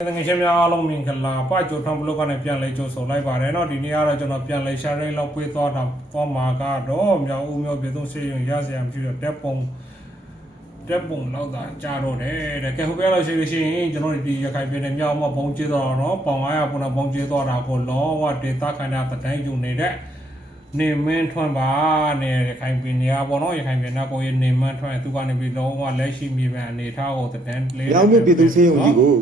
ငယ်ချင်းများအားလုံးမင်္ဂလာပါကြိုထွန်းဘလော့ကနေပြန်လဲကြိုဆိုလိုက်ပါတယ်เนาะဒီနေ့ကတော့ကျွန်တော်ပြန်လဲ sharing လောက်ပေးသွားတာပေါ်မှာကတော့မြောက်ဦးမြို့ပြည်သူ့စေယုံရစရာမရှိတော့တက်ပုံလောက်သာကြာတော့တယ်တဲ့ကဲဟုတ်ပြလို့ရှိရင်ကျွန်တော်ဒီရခိုင်ပြည်နယ်မြောက်မှာဘုံကျဲသွားတော့เนาะပေါင်900ပုံနဲ့ဘုံကျဲသွားတာကိုလောဝဒေတာခန္ဓာတိုင်းယူနေတဲ့နေမင်းထွန်းပါနဲ့ရခိုင်ပြည်နယ်ကပေါ့เนาะရခိုင်ပြည်နယ်ကိုနေမင်းထွန်းသူကနေပြီးလောဝလက်ရှိမြေပြန်အနေထားကိုတိုင်းလေးမြောက်မြို့ပြည်သူ့စေယုံကြီးကို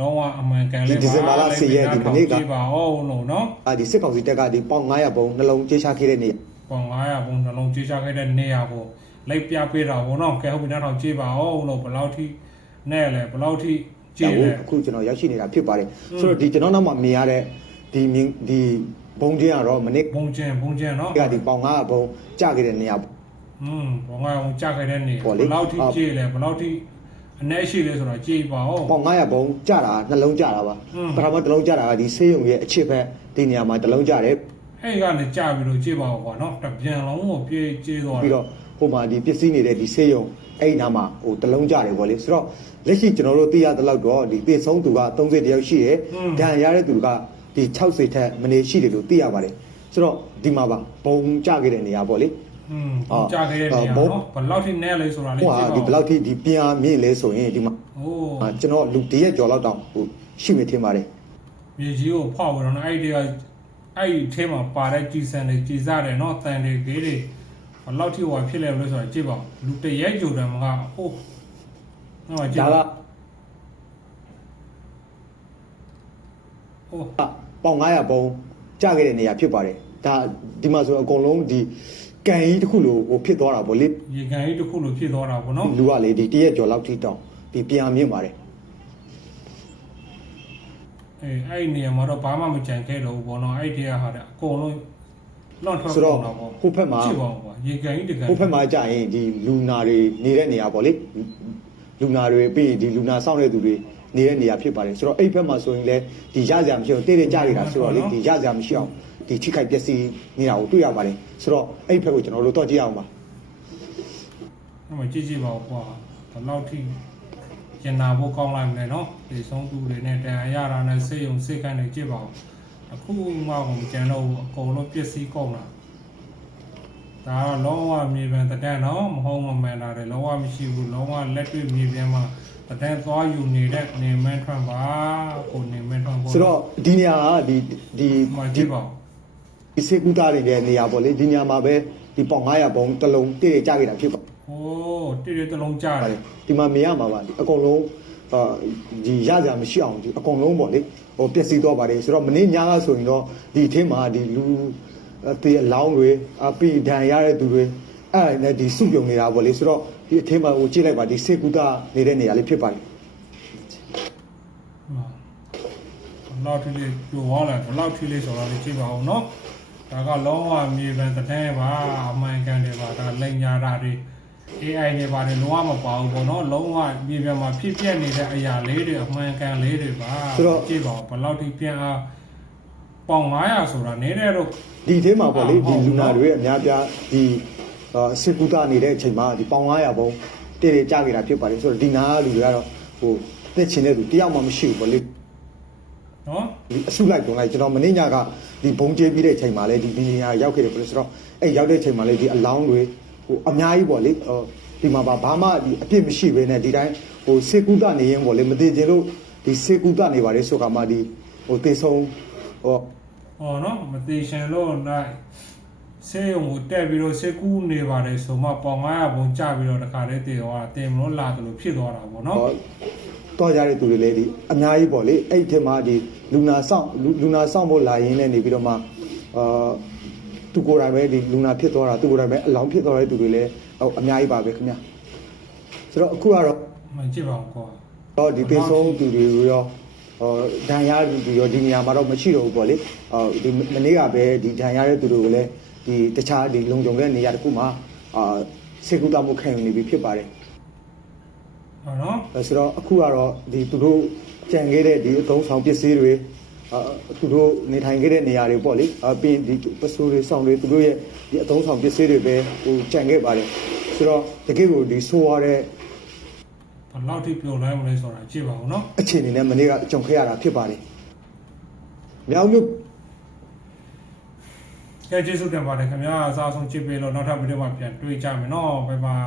လောကအမှန်ကန်လေးပါဒီဇင်ဘာလ10ရက်ဒီမနေ့ကပါအောင်လို့နော်ဒီစစ်ကောင်စီတပ်ကဒီပေါင်900ပုံနှလုံးကြေးချခဲ့တဲ့နေပေါင်900ပုံနှလုံးကြေးချခဲ့တဲ့နေရာကိုလိုက်ပြပေးတာပေါ့နော်ကဲဟုတ်ပြီနောက်တော့ကြေးပါအောင်လို့ဘယ်လောက်ထိနဲ့လဲဘယ်လောက်ထိကြေးလဲအခုကျွန်တော်ရောက်ရှိနေတာဖြစ်ပါတယ်ဆိုတော့ဒီကျွန်တော်နောက်မှာမြင်ရတဲ့ဒီဘုံကျင်းကတော့မနေ့ဘုံကျင်းနော်ကဒီပေါင်900ပုံကြခဲ့တဲ့နေရာပေါင်900ပုံကြခဲ့တဲ့နေဘယ်လောက်ထိကြေးလဲဘယ်လောက်ထိအနေရှိလဲဆိုတော့ကြေးပါအောင်ပေါင်900ပုံကြတာနှလုံးကြတာပါပထမတစ်လုံးကြတာကဒီဆေးရုံရဲ့အချစ်ဘက်ဒီနေရာမှာတစ်လုံးကြတယ်အဲ့ကနေကြပြီးတော့ကြေးပါအောင်ကွာနော်တပြန်လုံးကိုပြေးကြေးသွားပြီးတော့ဟိုမှာဒီပစ္စည်းနေတဲ့ဒီဆေးရုံအဲ့နာမှာဟိုတစ်လုံးကြတယ်ပေါ့လေဆိုတော့လက်ရှိကျွန်တော်တို့သိရတဲ့လောက်တော့ဒီသေဆုံးသူက30တယောက်ရှိတယ်ဒဏ်ရာရတဲ့သူကဒီ60ထက်မနေရှိတယ်လို့သိရပါတယ်ဆိုတော့ဒီမှာပါဘုံကြခဲ့တဲ့နေရာပေါ့လေကြာခဲ့တဲ့နေရာနော်ဘယ်လောက်ထိနဲလဲဆိုတာလေးကြည့်ပါဦးဒီဘယ်လောက်ထိဒီပြန်အားမြင့်လဲဆိုရင်ဒီမှာကျွန်တော်လူတရက်ကျော်လောက်တောင်ဟိုရှိမှထင်ပါတယ်မြေကြီးကိုဖောက်ပြီးတော့အဲ့ဒီထဲမှာပါတဲ့ကြီးစံတွေကြီးစားတယ်နော်တန်တွေခေးတွေဘယ်လောက်ထိဟိုဖြစ်လဲလို့ဆိုတာကြည့်ပါဦးလူတရက်ကျော်တယ်မကဟိုနော်ကြည့်ပါပေါင်900ပုံကြခဲ့တဲ့နေရာဖြစ်ပါတယ်ဒါဒီမှာဆိုအကုန်လုံးဒီကန်ကြီးတစ်ခုလိုဟိုဖြစ်သွားတာပေါ့လေရေကန်ကြီးတစ်ခုလိုဖြစ်သွားတာပေါ့နော်လူကလေဒီတရက်ကျော်လောက်ထိတောင်ဒီပြန်မြင့်ပါတယ်အဲ့နေရာမှာတော့ဘာမှမကြံခဲ့တော့ဘူးပေါ့နော်အဲ့ဒီဟာတဲ့အကုန်လုံးလွန်ထွက်တော့ဟိုဘက်မှာဖြစ်ပါဘောရေကန်ကြီးတကန်ဟိုဘက်မှာကြာရင်ဒီလူနာတွေနေတဲ့နေရာပေါ့လေလူနာတွေပြီးဒီလူနာစောင့်တဲ့သူတွေနေတဲ့နေရာဖြစ်ပါတယ်ဆိုတော့အဲ့ဘက်မှာဆိုရင်လေဒီရစရာမရှိအောင်တိတိကျနေတာဆိုတော့လေဒီရစရာမရှိအောင်ဒီထိခိုက်ပျက်စီးနေတာကိုတွေ့ရပါတယ်ဆိုတော့အဲ့ဘက်ကိုကျွန်တော်တို့တော့ကြည့်အောင်ပါအဲ့မှာကြည့်ပါဦးကွာဘယ်လောက်ထိကျင်နာဖို့ကောင်းလိုက်မလဲနော်ဒီဆုံးသူတွေနဲ့တရားရတာနဲ့စိတ်ယုံစိတ်ခိုင်းနေကြည့်ပါဦးအခုမှကိုကျန်တော့အကုန်လုံးပစ္စည်းကုန်လာဒါတော့လောကမြေပြန်တဲ့နော်မဟုတ်မမှန်တာတယ်လောကမရှိဘူးလောကလက်တွေ့မြေပြန်မှာတဲ့သွားယူနေတဲ့နေမန်ထရမ်ပါကိုနေမန်ထရမ်ဆိုတော့ဒီနေရာကဒီမှာကြည့်ပါဒီစေကူတာတွေရဲ့နေရာပေါ့လေဒီနေရာမှာပဲဒီပေါင်900ပုံတစ်လုံးတည့်ကြခဲ့တာဖြစ်ပါဟိုတည့်တစ်လုံးကြားတယ်ဒီမှာမြင်ရမှာပါဒီအကုန်လုံးဒီရကြမရှိအောင်ဒီအကုန်လုံးပေါ့လေဟိုပျက်စီးသွားပါတယ်ဆိုတော့မနေ့ညကဆိုရင်တော့ဒီအထင်းမှာဒီလူတေးအလောင်းတွေအပီဒဏ်ရတဲ့သူတွေအဲ့ဒါနဲ့ဒီစုပြုံနေတာပေါ့လေဆိုတော့ဒီအထင်းမှာဟိုကြည့်လိုက်ပါဒီစေကူတာနေတဲ့နေရာလေးဖြစ်ပါတယ်ဘလောက်ထိလေးပြိုသွားလဲဘလောက်ထိလေးဆိုတာလေးကြည့်ပါဦးနော်ဒါကလုံးဝမြေပန်တဲ့ပါအမှန်ကန်တယ်ပါဒါလိန်ညာတာတွေ AI တွေပါတယ်လုံးဝမပါဘူးပေါ့နော်လုံးဝမြေပြန်မှာဖြစ်ပြနေတဲ့အရာလေးတွေအမှန်ကန်လေးတွေပါကြည့်ပါဦးဘလောက်ထိပြန်အားပေါင်900ဆိုတာနေတဲ့တော့ဒီထဲမှာပေါ့လေဒီလူနာတွေအများပြားဒီစစ်ကူတာနေတဲ့အချိန်မှာဒီပေါင်900ပုံတည်တည်ကြခဲ့တာဖြစ်ပါတယ်ဆိုတော့ဒီနာလူတွေကတော့ဟိုတက်ချင်တဲ့သူတယောက်မှမရှိဘူးပေါ့လေနော်ဒီအစုလိုက်တုံးလိုက်ကျွန်တော်မနေ့ညကဒီဘုံကျဲပြီးတဲ့အချိန်မှာလေဒီနေရာရောက်ခဲ့တယ်ဆိုတော့အဲ့ရောက်တဲ့အချိန်မှာလေဒီအလောင်းတွေဟိုအများကြီးပေါ့လေဒီမှာဘာမှဒီအပြစ်မရှိဘဲနဲ့ဒီတိုင်းဟိုစေကူတာနေရင်ပေါ့လေမတည်ကြလို့ဒီစေကူတာနေပါလေဆိုကမှဒီဟိုတေဆုံးဟောနော်မတည်ရှင်လို့နိုင်ဆေးရုံကိုတက်ပြီးတော့စေကူနေပါတယ်ဆိုမှပေါင်900ပုံကျပြီးတော့တခါတည်းတည်သွားတာတင်မလို့လာတယ်လို့ဖြစ်သွားတာပေါ့နော်တော့ရတဲ့သူတွေလည်းဒီအများကြီးပေါ့လေအဲ့ဒီထဲမှာဒီလူနာဆောင်ဖို့လာရင်းနဲ့နေပြီးတော့မှသူကိုယ်တိုင်ပဲဒီလူနာဖြစ်သွားတာသူကိုယ်တိုင်ပဲအလောင်းဖြစ်သွားတဲ့သူတွေလည်းအများကြီးပါပဲခင်ဗျာဆိုတော့အခုကတော့မကြည့်ပါဘူးကွာတော့ဒီပေဆုံးသူတွေရောဒဏ်ရာသူတွေရောဒီနေရာမှာတော့မရှိတော့ဘူးပေါ့လေဒီမနေ့ကပဲဒီဒဏ်ရာတဲ့သူတွေကိုလည်းဒီတခြားဒီလုံခြုံတဲ့နေရာတစ်ခုမှာစေကူတာမှုခံယူနေပြီဖြစ်ပါတယ်ဟုတ်နော်ဆိုတော့အခုကတော့ဒီသူတို့ကြံခဲ့တဲ့ဒီအသုံးဆောင်ပစ္စည်းတွေသူတို့နေထိုင်ခဲ့တဲ့နေရာတွေပေါ့လေပြီးဒီပစိုးတွေဆောင်တွေသူတို့ရဲ့ဒီအသုံးဆောင်ပစ္စည်းတွေပဲဟိုကြံခဲ့ပါတယ်ဆိုတော့တကယ်ကိုဒီဆိုးရတဲ့ဘ ဘယ်လောက်ထိပြိုလိုက်မလဲဆိုတာကြည့်ပါဦးနော် အခြေအနေနဲ့မနေ့ကကြုံခဲ့ရတာဖြစ်ပါတယ်မြောက်မြို့ ကျေးဇူးတင်ပါတယ်ခင်ဗျာအစားဆုံးချစ်ပေးလို့နောက်ထပ်ဗီဒီယိုမှာပြန်တွေ့ကြမယ်နော်ဘိုင်ဘိုင်